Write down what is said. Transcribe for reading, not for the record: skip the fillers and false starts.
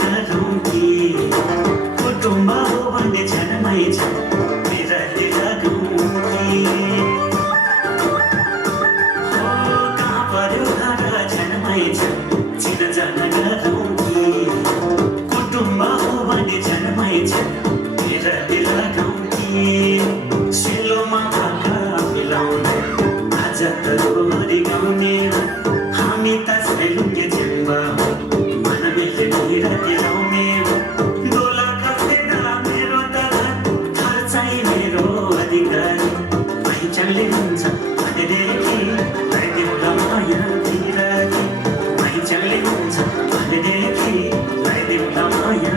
गरौँ कि कुटुम्ब हो भन्ने क्षणमै छ बिरती लागौँ कि हो कहाँ पर्यो घर क्षणमै छ चिनजान गरौँ कि कुटुम्ब हो भन्ने क्षणमै छ बिरती लागौँ कि सिलोमा भाका मिलाउने आज त रोरी गाउने हामी त सेलुङ्गे जेम्बा मनमेले बिरती लाउने डोला कफेदा मेरो त घर चाहिँ मेरो अधिकार पहिचानले हुन्छ भनेदेखि ल्याइदेऊला माया बिरती पहिचानले हुन्छ भनेदेखि ल्याइदेऊला माया